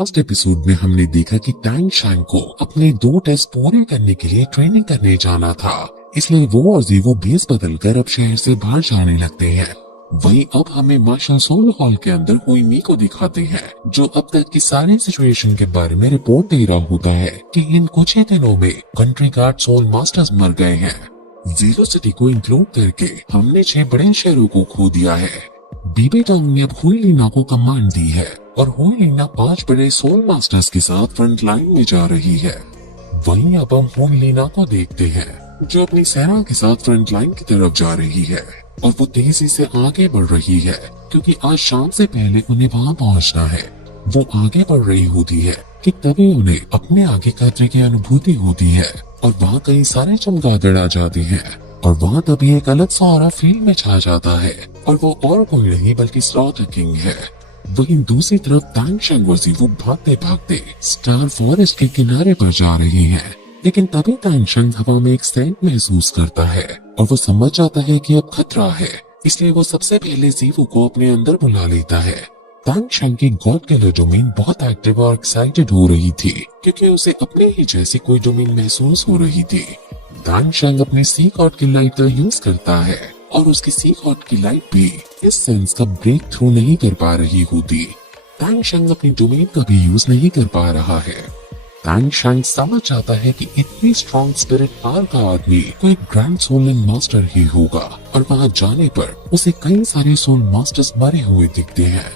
Last episode में हमने देखा कि टैंग शैंग को अपने 2 टेस्ट पूरे करने के लिए ट्रेनिंग करने जाना था, इसलिए वो और जीवो बेस बदलकर अब शहर से बाहर जाने लगते हैं। वहीं अब हमें मार्शल सोल हॉल के अंदर हुई मी को दिखाते हैं, जो अब तक की सारी सिचुएशन के बारे में रिपोर्ट दे रहा होता है कि इन कुछ ही दिनों में कंट्री गार्ड सोल मास्टर्स मर गए हैं। जीरो सिटी को इंक्लूड करके हमने 6 बड़े शहरों को खो दिया है। बीबी टोंग ने अब हुई लीना को कमांड दी है और हुई लीना 5 बड़े सोल मास्टर्स के साथ फ्रंट लाइन में जा रही है। वहीं अब हम हुई लीना को देखते हैं, जो अपनी सेना के साथ फ्रंट लाइन की तरफ जा रही है और वो तेजी से आगे बढ़ रही है क्योंकि आज शाम से पहले उन्हें वहाँ पहुँचना है। वो आगे बढ़ रही होती है कि तभी उन्हें अपने आगे खतरे की अनुभूति होती है और वहाँ कई सारे चमगादड़ आ जाते हैं और वहाँ तभी एक अलग सा ऑरा फील्ड में छा जाता है और वो और कोई नहीं बल्कि स्लॉटर किंग है। वहीं दूसरी तरफ टैंग शैंग और जीवो भागते भागते स्टार फॉरेस्ट के किनारे पर जा रही हैं। लेकिन तभी टैंग शैंग हवा में एक सेंट महसूस करता है और वो समझ जाता है कि अब खतरा है, इसलिए वो सबसे पहले जीवो को अपने अंदर बुला लेता है। टैंग शैंग की गॉड किलर डोमेन बहुत एक्टिव और एक्साइटेड हो रही थी क्योंकि उसे अपने ही जैसी कोई डोमेन महसूस हो रही थी। टैंग शैंग अपने सी गॉड की लाइट का यूज करता है और उसकी सी गॉड की लाइट भी इस सेंस का ब्रेक थ्रू नहीं कर पा रही होती। टैंग शैंग अपनी डोमेन का भी यूज नहीं कर पा रहा है। टैंग शैंग समझ जाता है कि इतनी स्ट्रॉन्ग स्पिरिट पावर का आदमी कोई ग्रैंड सोलिंग मास्टर ही होगा और वहाँ जाने पर उसे कई सारे सोल मास्टर्स मरे हुए दिखते हैं।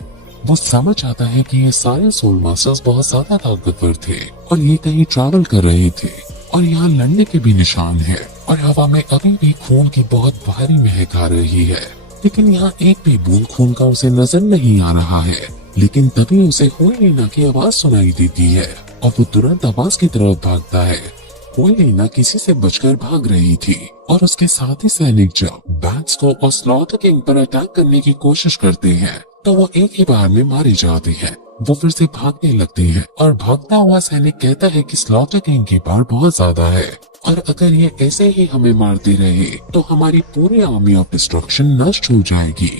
वो समझ आता है कि ये सारे सोल मास्टर्स बहुत ज्यादा ताकतवर थे और ये कहीं ट्रैवल कर रहे थे और यहाँ लड़ने के भी निशान है और हवा में अभी भी खून की बहुत भारी महक आ रही है। लेकिन यहाँ एक भी बूंद खून का उसे नजर नहीं आ रहा है। लेकिन तभी उसे हुई लीना की आवाज सुनाई देती है और वो तुरंत आवाज की तरफ भागता है। हुई लीना किसी से बचकर भाग रही थी और उसके साथ ही सैनिक जब बैट्स को और स्लॉटर किंग पर अटैक करने की कोशिश करते हैं तो वो एक ही बार में मारे जाते हैं। वो फिर से भागने लगते हैं और भागता हुआ सैनिक कहता है कि स्लॉटर किंग की पावर बहुत ज्यादा है और अगर ये ऐसे ही हमें मारते रहे तो हमारी पूरी आर्मी ऑफ डिस्ट्रक्शन नष्ट हो जाएगी।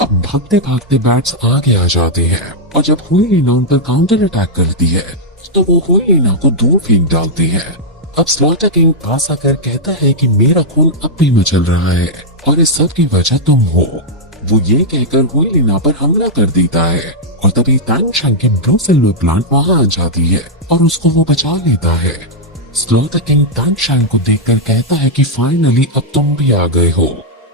अब भागते भागते बैट्स आगे आ जाते हैं और जब हुई लीना उन पर काउंटर अटैक करती है तो वो हुई लीना को दूर फेंक डालते हैं। अब स्लॉटर किंग पास आकर कहता है कि मेरा खून अब भी मचल रहा है और इस सब की वजह तुम हो। वो ये कहकर हुई लीना पर हमला कर देता है और तभी टैंग शैंग की ब्लू सिल्वर प्लांट वहाँ आ जाती है और उसको वो बचा लेता है। स्लॉटर किंग टैंग शैंग को देखकर कहता है कि फाइनली अब तुम भी आ गए हो।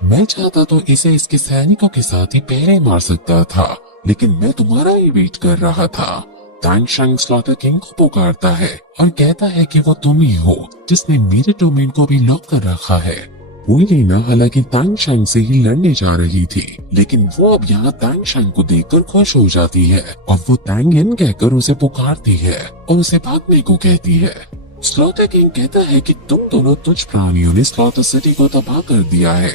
मैं चाहता तो इसे इसके सैनिकों के साथ ही पहले मार सकता था, लेकिन मैं तुम्हारा ही वेट कर रहा था। टैंग शैंग स्लॉटर किंग को पुकारता है और कहता है कि वो तुम ही हो जिसने मेरे डोमेन को भी लॉक कर रखा है। हुई लीना हालांकि टैंग शैंग से ही लड़ने जा रही थी, लेकिन वो अब यहाँ टैंग शैंग को देखकर खुश हो जाती है और वो टैंग इन कहकर उसे पुकारती है और उसे भागने को कहती है। स्लॉटर किंग कहता है कि तुम दोनों तुच्छ प्राणियों ने स्लॉटर सिटी को तबाह कर दिया है।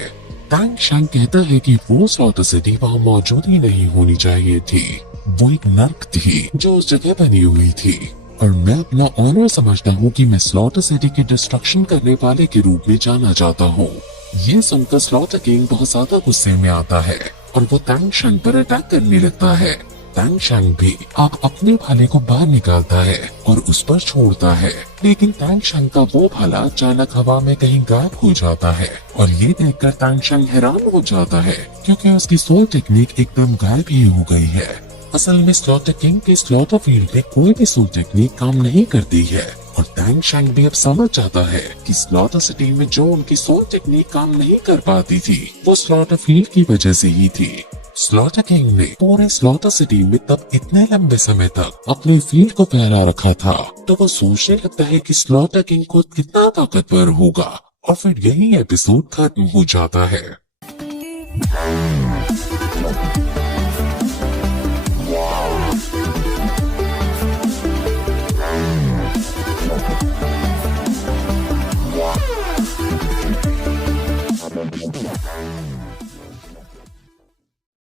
टैंग शैंग कहता है कि वो स्लॉटर सिटी वहाँ मौजूद ही नहीं होनी चाहिए थी, वो एक नर्क थी जो उस जगह बनी हुई थी और मैं अपना ऑनर समझता हूँ कि मैं स्लॉटर सिटी की डिस्ट्रक्शन करने वाले के रूप में जाना चाहता हूँ। ये सुनकर स्लॉटर किंग बहुत ज्यादा गुस्से में आता है और वो टैंग शैंग पर अटैक करने लगता है। टैंग शैंग भी अब अपने भाले को बाहर निकालता है और उस पर छोड़ता है, लेकिन टैंग शैंग का वो भाला अचानक हवा में कहीं गायब हो जाता है और ये देखकर टैंग शैंग हैरान हो जाता है क्योंकि उसकी सोल टेक्निक एकदम गायब ही हो गई है। असल में स्लॉटर किंग के स्लॉटर फील्ड में कोई भी सोल टेक्निक काम नहीं करती है और टैंग शैंग भी अब समझ जाता है कि स्लॉटर सिटी में जो उनकी सोल टेक्निक काम नहीं कर पाती थी वो स्लॉटर फील्ड की वजह से ही थी। स्लॉटर किंग ने पूरे स्लॉटर सिटी में तब इतने लंबे समय तक अपने फील्ड को फैला रखा था, तो वो सोचने लगता है कि स्लॉटर किंग को कितना ताकतवर होगा और फिर यही एपिसोड खत्म हो जाता है।